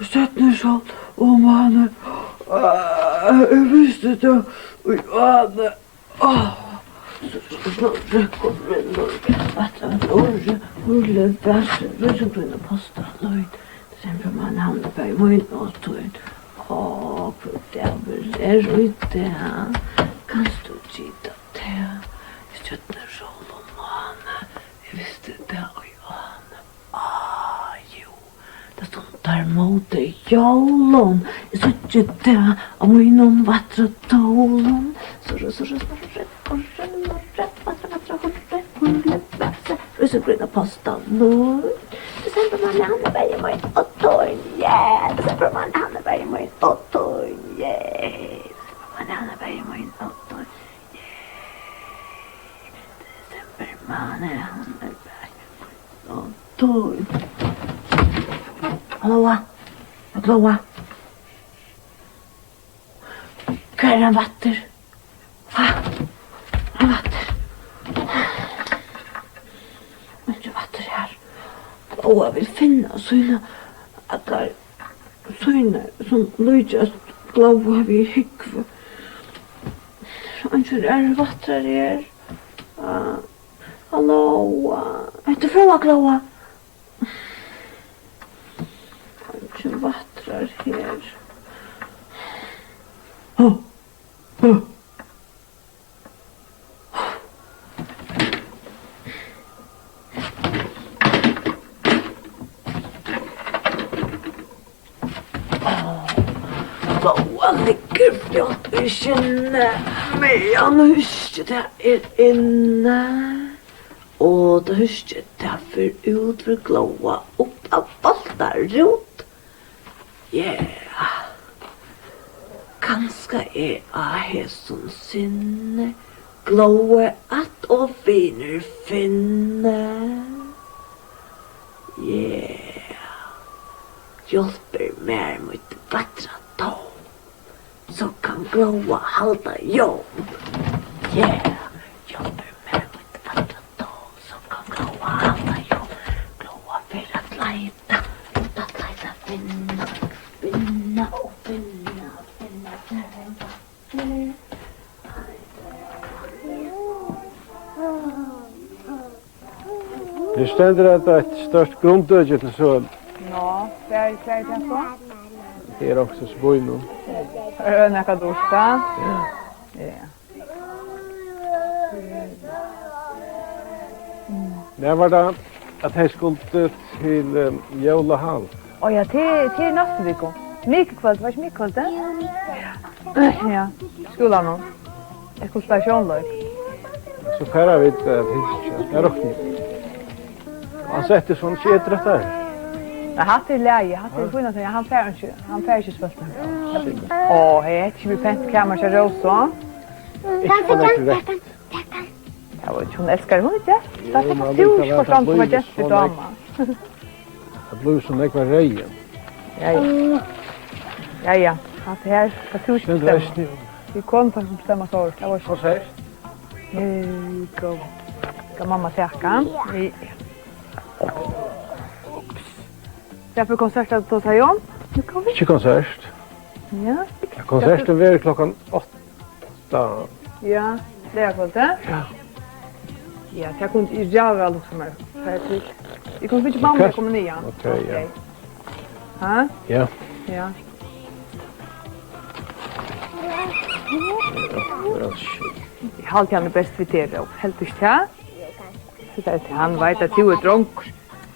Støttneshold og mane. Jeg visste det. Og Anne. Så rekker det at Ulle bæsser. Det som kunne posta løgn. Sempre man havner på min og tøyen. For det ute. Kan du gita det? Støttneshold og mane. Jeg visste det og Anne. Det stundar mot jólun. Jeg så ikke det av min vatra tålun. Surre, Rysegrønne pasta lår. Desember man hane vei min og tøyn, yeah. Desember man hane vei min og tøyn, yeah. Desember man hane vei min og tøyn, yeah. Desember man hane vei min og tøyn. Glóa. Hva en vatter? En vatter. Ikke vatter her. Glóa vil finne syne allar syne som lydjast Glóa vi hykve. Ikke vatter her. Hallå. Hette fra Glóa. Ikke vattrar her. Glóa ligger flott i skinnet, men husker det inne. Og det husker det ut for Glóa opp av baltarrot. Kanskje hesson sinne Glóa at og viner finne. Hjelper mer mot batra tå. Så kan Glóa halda jobb. Hjelper mer mot batra tå. Så kan Glóa halda jobb. Glóa for at leita. At leita finna. Finna og finna. Det ständer att ett störst grundöge till söl. Ja, det är det så. Det är också spojno. Näka dorsta. Det var det att jag skulle till Jólahall. Ja, till nästa vecka. Mycket kväll, var det mycket kväll det? Ja, skolan nu. Jag skulle spela sjönlöjt. Så färra vi till hiska. Jag rocknar. Han sätter sån kedrätt där. Jag hade läge, hade funnit att han fär inte spela. Jag är inte med pent kammar så rosa. Inte rätt. Jag vet hon älskar hon inte. Det är faktiskt ju förstånd som var jätte dama. Det blir som det var rejen. Ja. Att här ska tusen stämma. Vi kom på som stämma så. Det var så här. Go. Ska mamma täcka? Därför konserten att ta om. Nu kommer vi. Inte konsert. Ja. Konserten var klockan 8. Ja, det är väl det. Ja, jag kunde ju göra liksom här. Vi kunde inte mamma komma ner. Okej. Ja. Ja. Jeg halte han best vi til, og helt ikke til. Så det er han vet at du er dronk.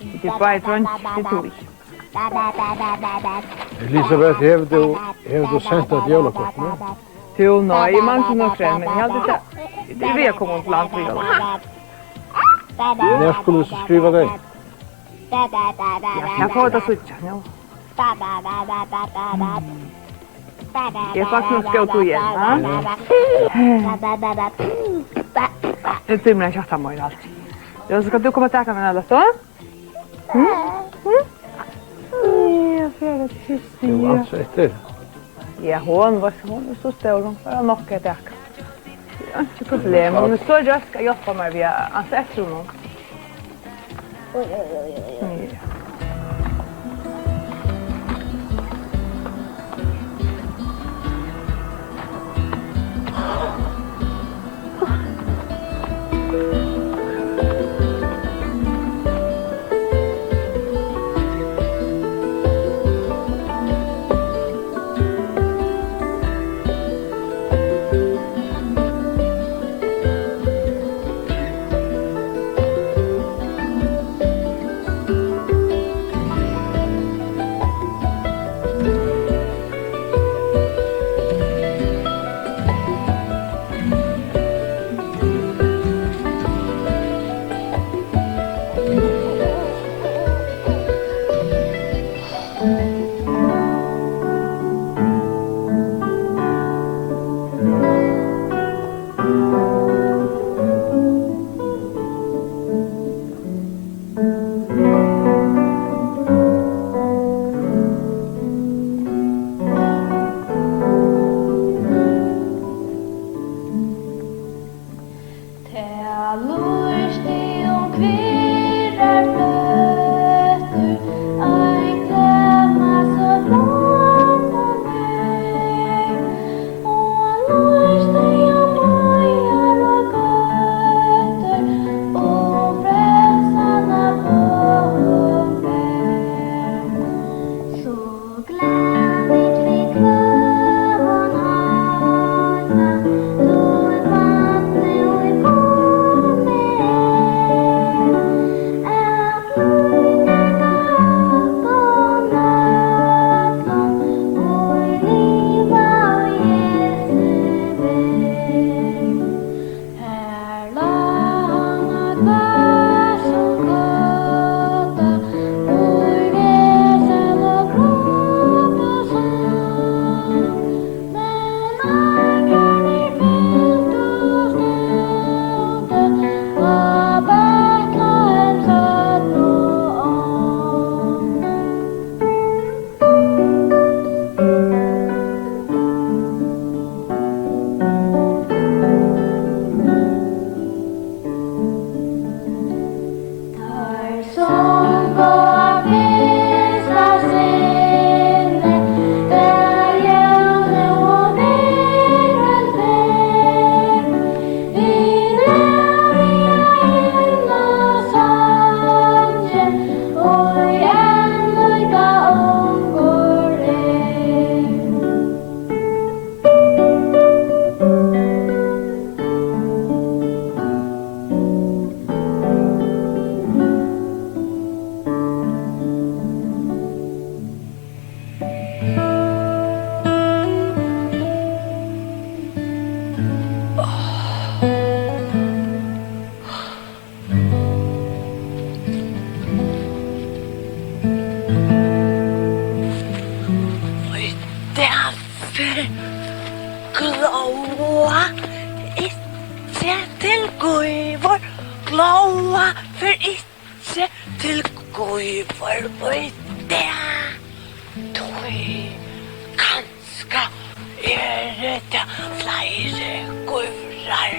Det er bare dronk, det tror jeg. Elisabeth, har du sendt et jólakort nu? Jo, nei, jeg mangler nok frem, men jeg halte ikke. Det er vi har kommet til land for jólakort. När skulle du skriva det? Jeg får det sånn, ja. Jeg er faktisk noe skjøt igjen, va? Det tror jeg ikke meg alt. Ja, så kan du komme til meg eller så? Ja, for det siste. Det var alltså etter. Ja, hon var så stor, hon var nok et ek. Ja, ikke problem, men så røst skal hjelpe meg via etter noen. Ja. Glóa, ikke til Guivor. Glóa, for ikke til Guivor. Og det tog kanskje det flere Guivorar.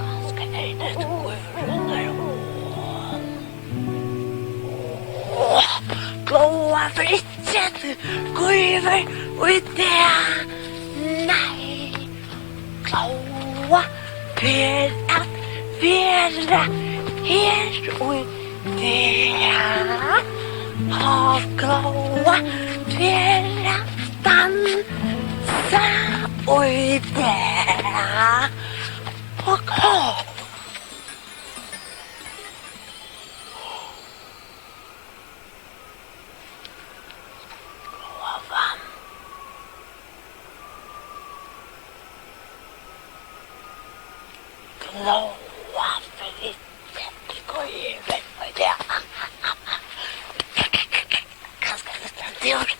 Kanskje det Guivorar. Glóa, for ikke til Guivor. Og det nei, Glóa, for at være her og der. Og Glóa, for at danse og der. Glóa för inte gå över med det. Ganska nästan dyrt.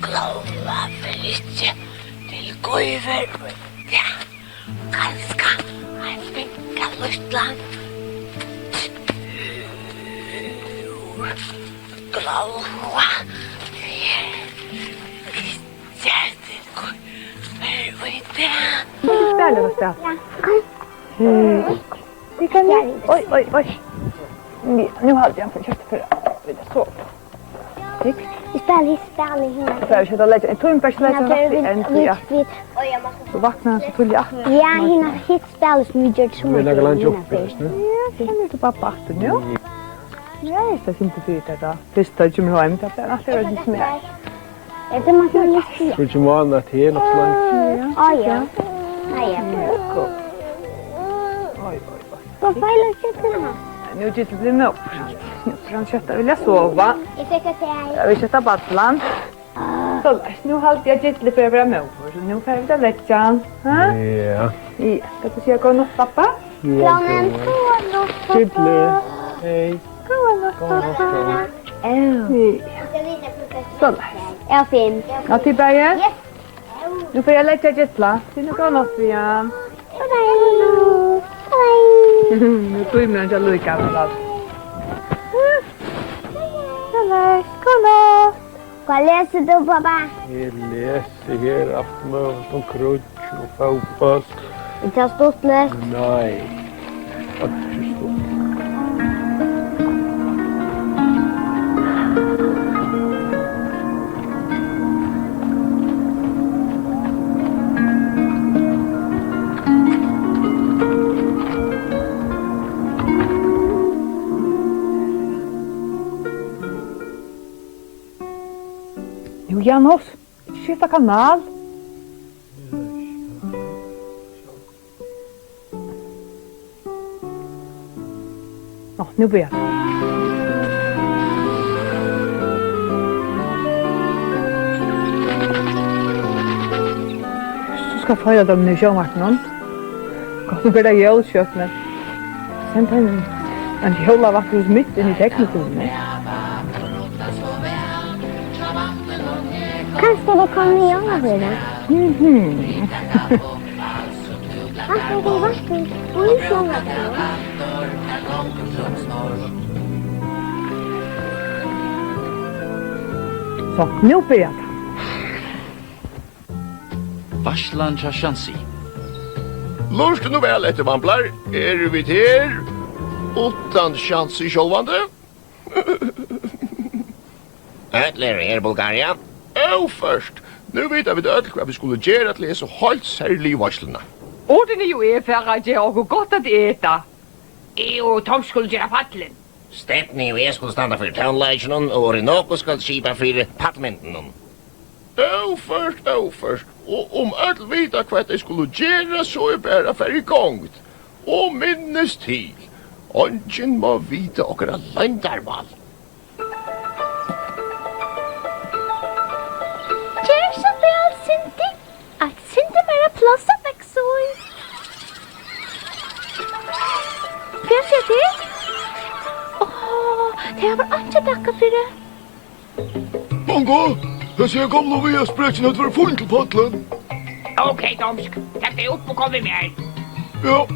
Glóa för inte till gå över med det. Ganska en finka lustland. Glóa. Spela då spela. Det kan ni. Oj. Nu hade jag för köpt för det. Så. Tick. Vi spelar hela. Så jag lägger en tunnpers lägger en. Så vaknar han så full ja. Ja, hina hit spelar som vi gör som. Vi lägger lunch upp först nu. Ja, kan du bara pakta nu? Ja, det är inte fyrt där. Första kommer hem till att det är inte mer. Det man kan lyssna. Så du må annat hela slank. Ja. Nej. Oj. Vad failar köttet? Nu är det blir nog. Han köttar vill jag sova. Jag tycker att Jag vill kötta battlan. Så nu har jag gett för över mig. Så nu får jag läckan. Ha? Ja. Ja, ska du se gå något pappa? planen på Gyttli. Hej. Gå något pappa. Så. Ja, fint. Ja, till bägen. Nu får jag läcka gettla. Så nu går något igen. Nu tog jag inte lika med allt. Kolla. Vad läser du, pappa? Jag läser här Aftonbladet om krutch och fotboll. Inte har stort läst. Nej. Faktiskt stort. Jo, Janos. Skifta kanal. Nu börjar det. Så ska följa dem nu i sjömarknaden. Gott nu blir det julkött, men sen tar en jolavattros mitt in i teknikunen. Kanske det kommer jag med det. Varför det vatten? Oj, så vatten. Så, nu börjar det. Varslan Chashansi. Lust nu väl efter vamplar. Vi här? Utan chans i självande. Ätler Bulgaria. Först. Nu vet vi det vad vi skulle göra att läsa helt särlig varslena. Orden är ju för att jag har gott att äta. Och Tom skulle göra paddlen. Steppni och jag skulle stanna för townlegionen och Renoko skulle skipa för patmenten. Först. Och om alla vet vad det skulle göra så är bara för igång. Och minnes till. Ingen må vita och ländarval. Gör så väl, Cindy. Att Cindy mera plåsa växor. Får jag se det? Det var inte tacka för det. Mongo, jag ser gamla via spräcken att vara full till paddlen. Okej, Tomsk. Tack dig upp och kom med mig. Ja.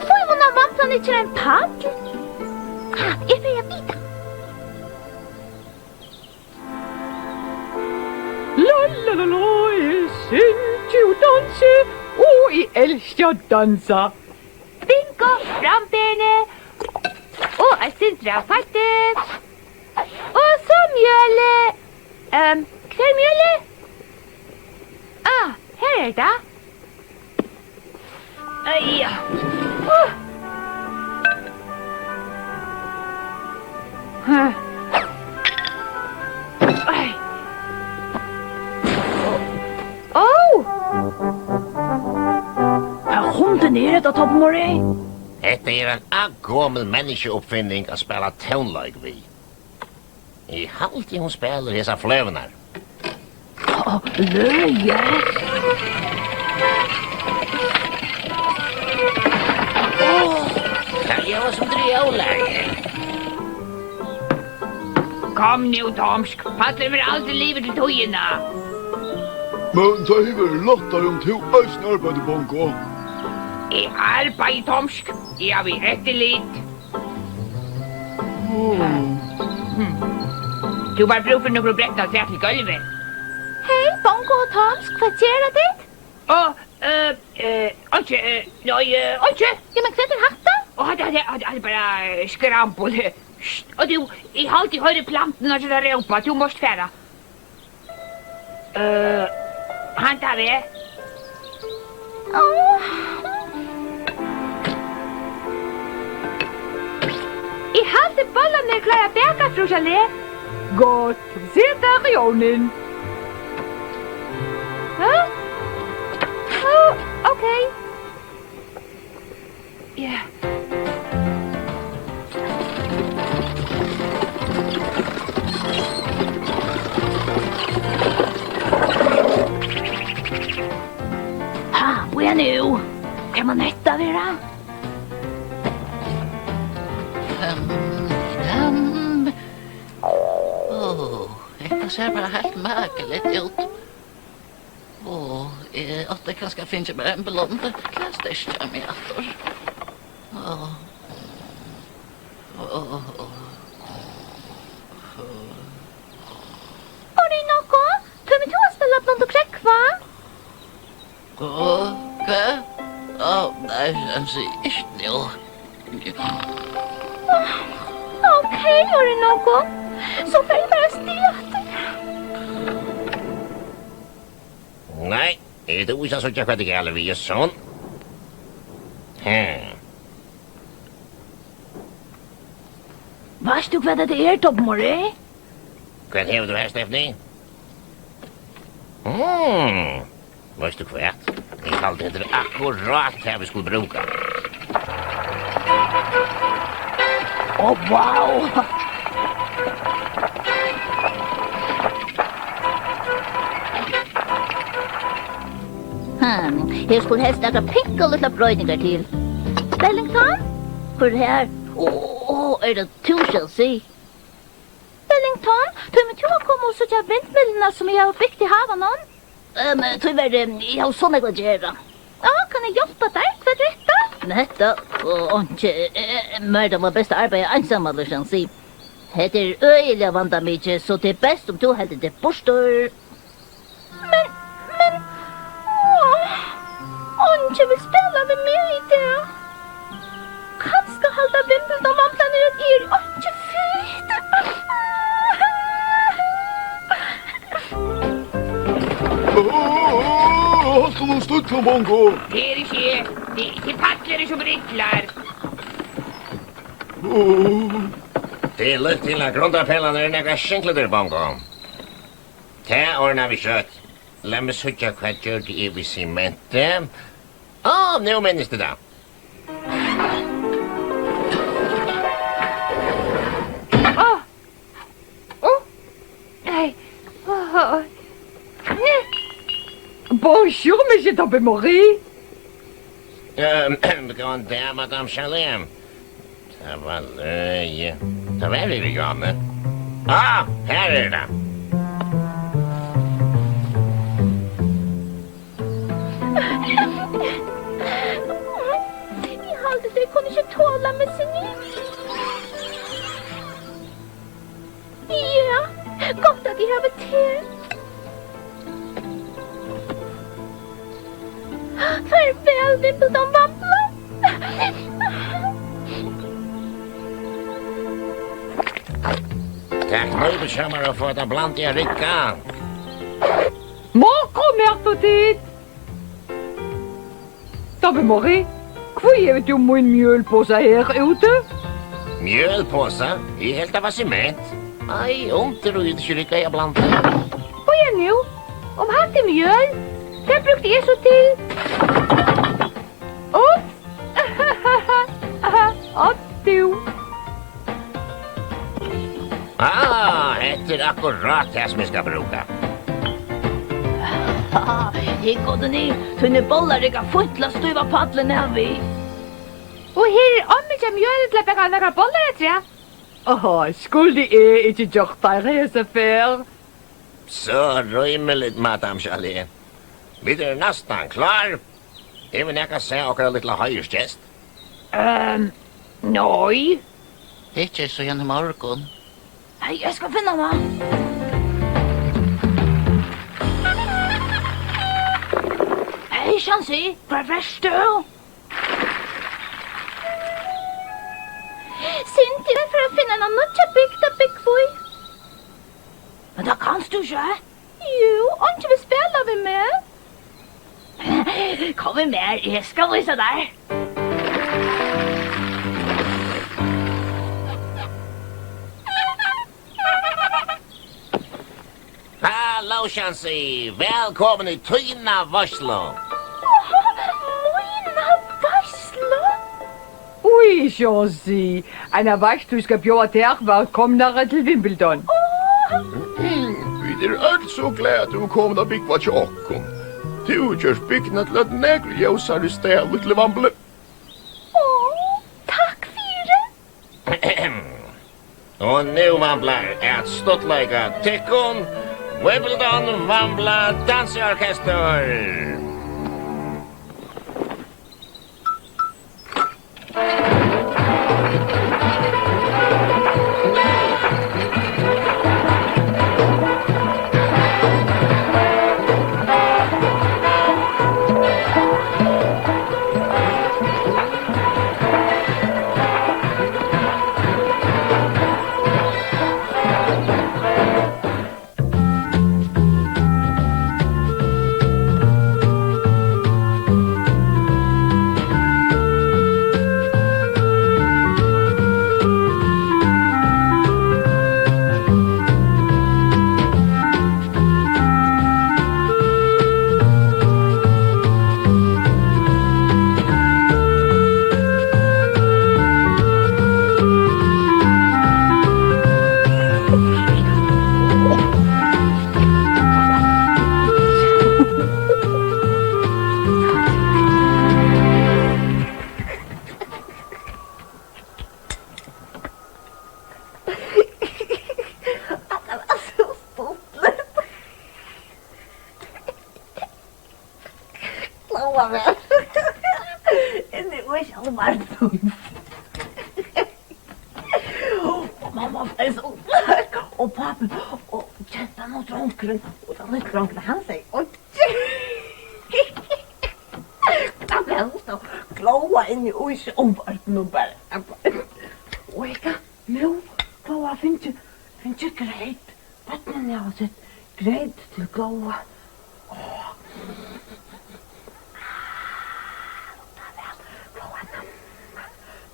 Får jag vara vamplan inte en paddel? Jag får vita. Lalalala, jag synger och dansar och jag älskar att dansa. Bingo, frambene. Och jag syntrar fattet. Och så mjöle. Kvärmjöle. Här är det. Ja. Hunden är det att toppmorgon. Det är en gammel människouppfinning att spela townlag vid. I halvt hon spelar dessa flövnar. Løye. Kan jag vara som drejålar? Kom nu, Tomsk. Paddler mig aldrig livet till tojorna. Men det är väl lättare om du ösn arbetar bongo. I arbeid, Tomsk. I har vi etterlit. Du var brug for noen brett av til gulvet. Hej, Bongo och Tomsk, vad gör det? Ikke, ikke. Ja, men kvätter hatta? Det bare skrampel. Og du, I har alltid høyre planten når det er oppe. Du måste fære. Han tar vi. I halde bollarna klara bäka, tror jag det. Godt. Se der i ovnen. Okej. Ja. Vad är nu? Kan man äta Vera? Det ser bara helt märkligt ut. Att det kanske finns bara en blond glasdäckskameter. Har ni något? Kan vi ta och spela blond och kräck, va? Okej. Nej, jag ser inte nu. Okej, har ni något? Så får jag bara stöta. Nej, det är inte så att jag kan inte alla vi är sån. Varst du vad det är, Toppmorre? Vad har du här, Stephanie? Varst du kvärt? Jag kallte det akkurat här vi skulle bruka. Wow! Här skulle helst några pinka och lilla bröjningar till. Wellington? Hur här? Är det Chelsea? Wellington, du är med att komma och söka vindmillerna som jag har byggt i havan. Men tyvärr, jag har såna att göra. Ja, kan jag hjälpa dig? Vad är detta? Netta, och inte mer var bästa arbete ensamma, kan säga. Det är öjliga vanda mycket, så det är bäst om du håller det borstor. Men... Onge vill spela med mig i det. Kanske hålla Wimbledon man planerat er. Onge fint. Hast du någon stöd från bongo? Det är inte. Det paddlar som ricklar. Det är lätt till att grundapellarna är några skinklar bongo. Det ordnar vi kött. Låt mig söka vad gör det vid cementet. Nu minns det då. Nej. Bonjour, monsieur Toppemorre. God dag, madame Chalem. Det var löje. Det var vi gamla. Här är det. Jag hade det kunde inte tåla med sin Ja, gott att jag har te. Farväl, Wimbledon vamplar. Tack nu bekymmer att få det bland i ricka. Makromertotit. Toppemorre, vad är det om en mjölpåse här ute? Mjölpåse? I helt av cement. Aj, inte rydkyrka jag bland. Vad är nu? Om han till mjöl? Det brukade jag så till. Oops. Att du. det akkurat det som vi skal bruka. Jeg går den i, tunne bollar jeg har fått til å stuva padlen her vi. Og her om ikke mjølet til å bære noen boller etter, ja? Skulle jeg ikke gjort deg resefer? Så rymelig, madame Charlie. Vi nesten klar. Jeg vil nekka se akkurat litt høyerstjest. Nei. Ikke så gjennom morgen. Hei, jeg skal finne meg. Hei, Shansi, hva først du? Sint jeg for å finne en annen bygda byggvøy. Men da kanst du ikke. Jo, og ikke vil spille vi med. Kom med, jeg skal vise deg. Hallo, Shansi. Velkommen i Tyna Varslo. Moina varslo? Ui, Josie. En vei du skal bjøre til velkomnere til Wimbledon. Vi öll så glad at du kom da byggva til okkom. Du gjørs byggna til at negl jøsar i sted litle vamble. Takk fyrir. Og nu vamblar et stuttleika tikkun, Wimbledon Vambla Danseorkester. Og mamma ble så glad, og pappen, og kjente han og dronkeren, og den litt dronkeren, han sier, og da ble han stå Glóa inn i sjåvarten og bare, og ikke, nå, Glóa finner ikke greit, vattnen jeg har sett greit til Glóa.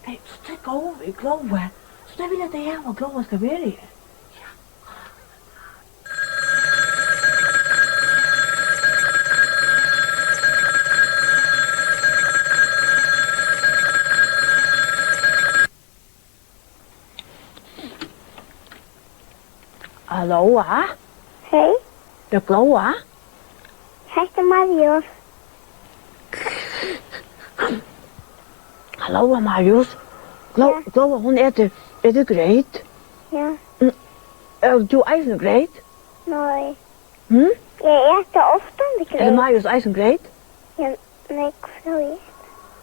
Nej, så det går vi Glóa. Så det vil jeg det her, hvor Glóa skal være i. Hallo, ja? Hej, Det er Glóa. hej det Marius. Hallo, Marius. Glóa, hun er greit? Ja, Du eisen greit? nej. Hm? Jag äter ofta inte Er det grejt. Marius eisen greit? Jag nej,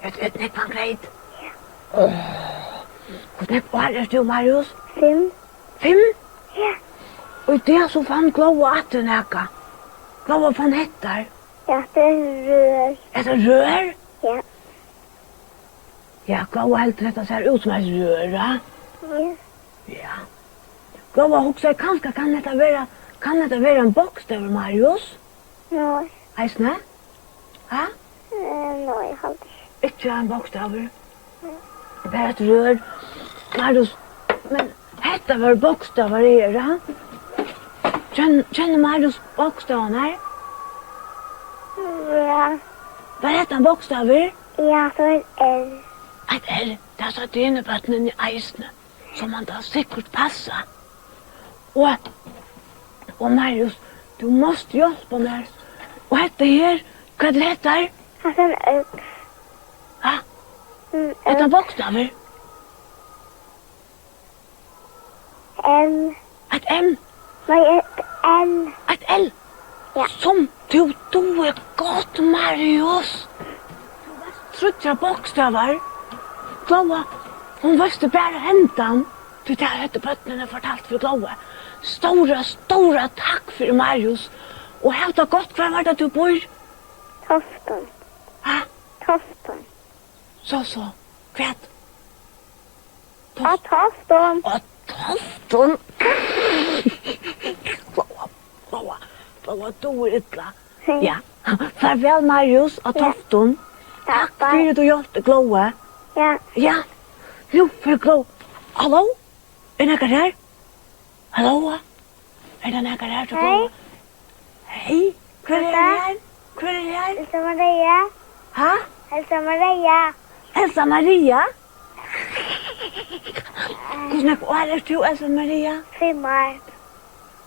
Er det van greit? Hvor er du, Marius? 5. 5? Ja, Og det så fann Glóa at den eka. Glóa fann hettar. jag äter rör. Er det rør? Ja, Ja, Glóa helt dette ser ut som et rør, ja? ja. Ja. Glóa hugsa kanskje kan dette være en bokstav, Marius? Nej, Eisne? Ja? nej, halt. Ikke en bokstav. Bare et rør. Marius, men hette var bokstaver her, ja? Kjenner Marius bokstaven her? Ja, Var dette en bokstaver? ja, så är R. Et R, det er så dynebattene i eisene, som man da sikkert passer. Og Og Marius, du måste hjälpa mig. Och detta här, vad det heter? Hatt en øks. Ja, detta bokstäver. N. Ett M, Nei, et L. ett L. Ja. Som du är gott, Marius. Du vet, truttra bokstäver. Glóa, hon visste bara hentan. Du där hette bötterna fortalt för Glóa. Stora tack för Marius. Och helt har gott, kvar var det du bor? Tofton. Ha? Tofton. Så, kvart. Ja, Tofton. Och Tofton. Glóa, du är ytla. Ja. Farväl Marius och Tofton. Tack för att du hjälpte Glóa. Ja. Ja. Nu för Glóa. Hallå? Är det här? Hallå? Är det här till Glóa? Hej. Kvar är det här? Elsa Maria. Ha? Elsa Maria. Elsa Maria? Hur snack år är du, Elsa Maria? 5 år.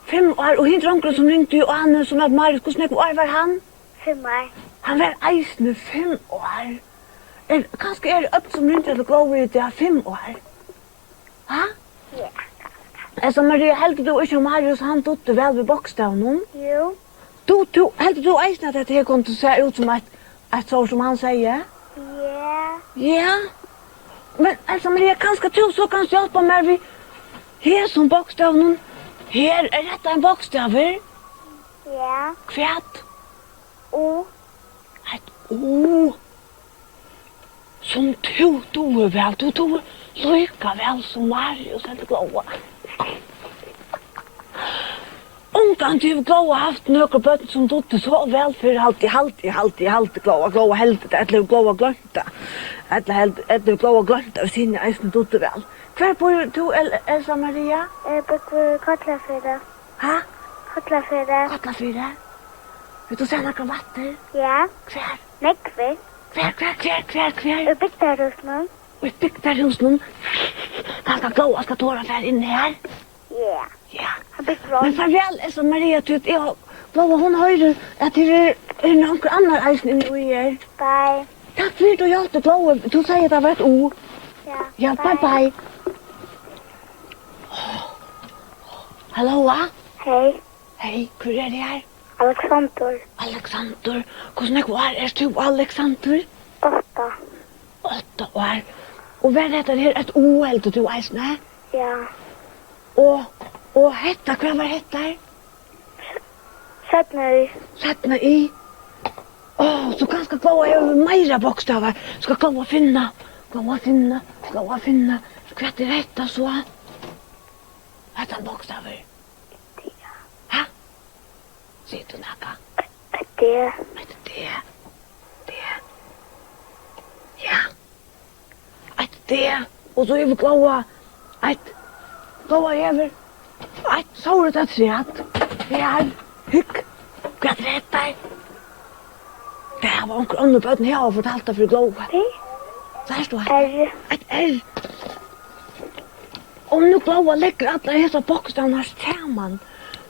5 år, och hindra onkel som ringde och Anne som att Marius, hur snack år var han? 5 år. Han var eisne 5 år. Kanske är det upp som ringde till Glóa i det 5 år. Ha? Ja. Elsa Maria, helst du inte Marius, han tog det väl vid bokstaven? Jo. Du, helst du eisne att det här kommer att se ut som ett så som han säger? Ja. Ja. Men Elsa Maria, kanske du så kan hjälpa mig vid här som bokstaven. Här är detta en bokstav. Ja. Kvart. O. Ett O. Som du är väl. Du är lika väl som Marius eller Glóa. Ongan du Glóa haft några bötter som dotter så väl för alltid Glóa. Glóa helt det, eller Glóa glömt det. Eller Glóa glömt det, sin eisen dotter väl. Kvar bor du, Elsa Maria? På Kotlafyra. Ha? Kotlafyra. Kotlafyra? Vill du säga några vatten? Ja. Kvar? Nekvi. Kvar? Och Bygdarhusnum. Och ett bygdarhusnum. Kanske Glóa ska tåra där inne här? Ja. Ja. Han byggt Men råd. farväl, Elsa Maria, Glóa hon hörde att det är någon annan eisen inne i er. Bye. Tack för att du hjälpte Glóa. Du säger att det var ett O. Ja. Ja, bye. Hallå? Hej. Hej, hur är det här? Alexander. Hur år är du, Alexander? 8. 8 år. Och vad är det här? Ett O eller du eisne? Ja. Och hetta, vad var hetta? Sättna i. Så ganska Glóa är mera bokstäver. Ska Glóa finna. Ska det rätta så? Hetta bokstäver. Ha? Säg du näka? Det. Ja. Det. Och så är vi Glóa. Glóa över. Såret att se att. Ja, hyck. Ska det rätta? Det här var onkel Anne böten jag har fortalt det för Glóa. Där står det. Ett R. Om nu Glóa lägger alla dessa bokstäverna samman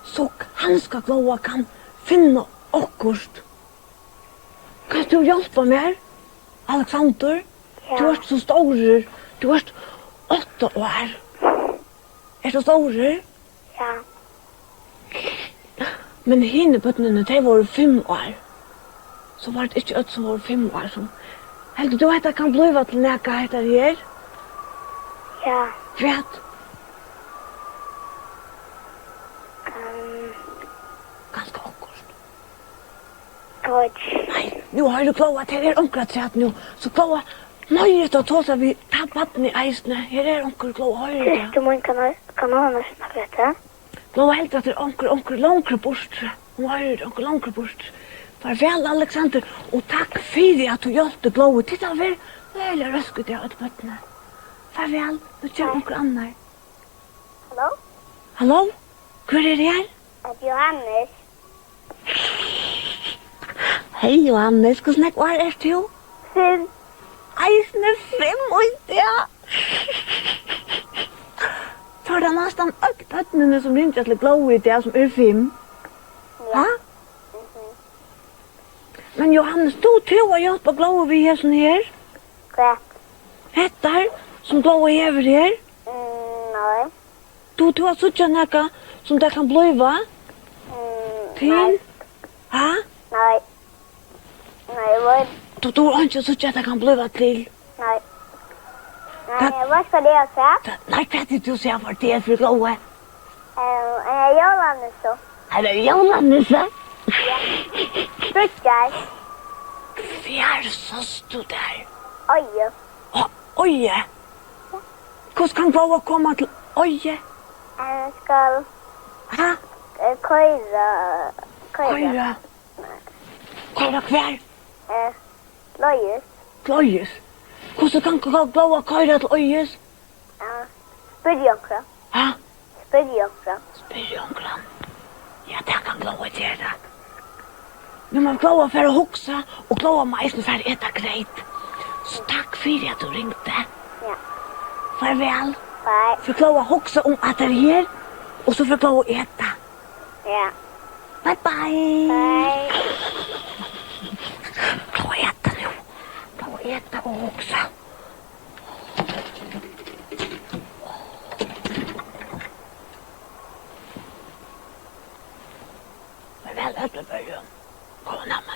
så kanske Glóa kan finna okkurst. Kan du hjälpa mig, Alexander? Ja. Du är så stor. Du är 8 år. Är du stor? Ja. Men hinne bötterna, de var 5 år. Så var det inte ett som var 5 år. Som... Heldur du att det kan bliva till näka heter det här? Ja. Vet? Ganska okkurst. Dodge. Nej, nu har du Glóa till er onkrat sett nu. Så Glóa, möjligt att ta sig vid vatten i eisne. Här är onkel Glóa, har du det? Du må kan ha något snabbt, vet du? Glóa helt att det är onkel långre bort. Hon har ju onkel långre bort. Farväl Alexander, och tack för att du hjälpte Glóa. Titta väl, väl rösket jag åt bötterna. Farväl, nu kör onkel Annar. Hallå? Hur är det här? Johannes. Hej Johannes, hur snack var är du? 5. Eisne 5 och inte. Sådan nästan ökt höttnene som ringer til Glóa i det som 5. Ja. Ha? Men Johannes, du tror att jag på Glóa vi här sån här? Kvart. Hettar som Glóa hever här? Nej. Du tror att sådär näka som det kan bliva? Till? Ha? Nej. Nej, vad? Du tror inte sådär att det kan bliva till? Nej. Nej, vad ska det jag säga? Nej, vad är det du säger för det för Glóa? Jólakalendari så. Är det Jólanisse? Brukar. Fjär sås du där? Oj. Oje. Hur kan Glóa komma till Oje? Ska Ha? köra. Köra. Köra kvar? Löjes. Glóis. Hur kan Glóa köra till Ojes? Spyrjönkra. Ha? Spyrjönkra. Spyrjönkran. Ja, det kan Glóa göra. Nu må Glóa för att huxa och Glóa majsen för att äta grejt. Så tack för att du ringde. Ja. Farväl. Bye. För Glóa huxa att det är här och så får Glóa äta. Ja. Bye bye. Bye. Glóa äta nu. Glóa äta och huxa. Farväl, Ödlebörjön. Gå namn.